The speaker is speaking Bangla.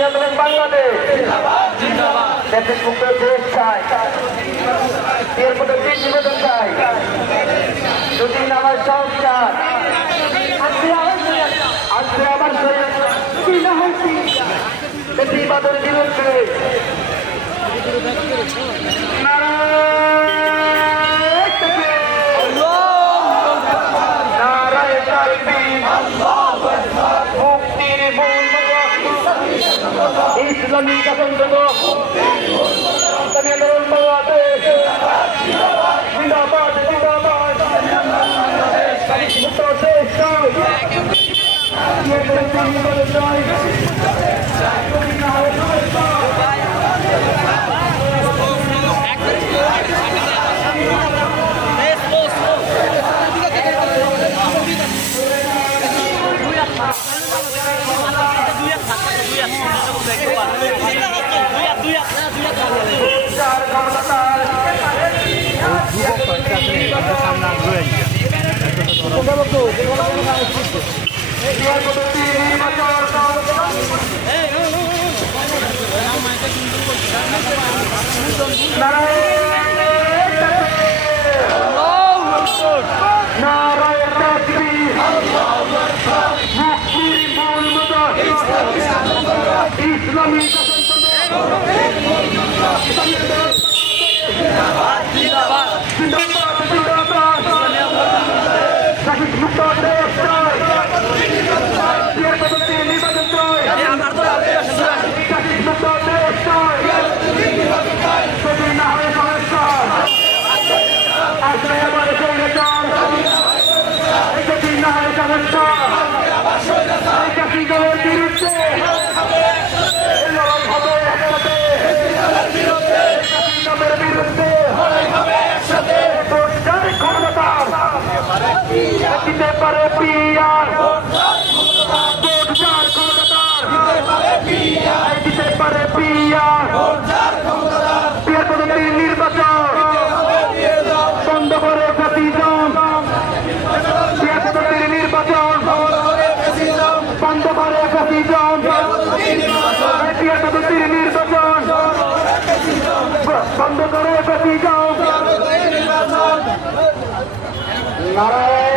ইসলামী আন্দোলন বাংলাদেশ মুক্ত দেশ চাই, এর মধ্যে তিন নিবেদন চাই, যদি আমার সংস্কার আজকে আমার প্রতিবাদের বিরুদ্ধে মুক্তির মূল ইসলামী শাসন ইসলামী আন্দোলন বাংলাদেশ জিন্দাবাদ জিন্দাবাদ মুক্ত দেশ ইসলামী দিতে পারে পিয়ার দিতে পারে পিয়ার নির্বাচন বন্ধ করে ফ্যাসিজম নির্বাচন বন্ধ করে ফ্যাসিজম নির্বাচন বন্ধ করে ফ্যাসিজম নারায়ণ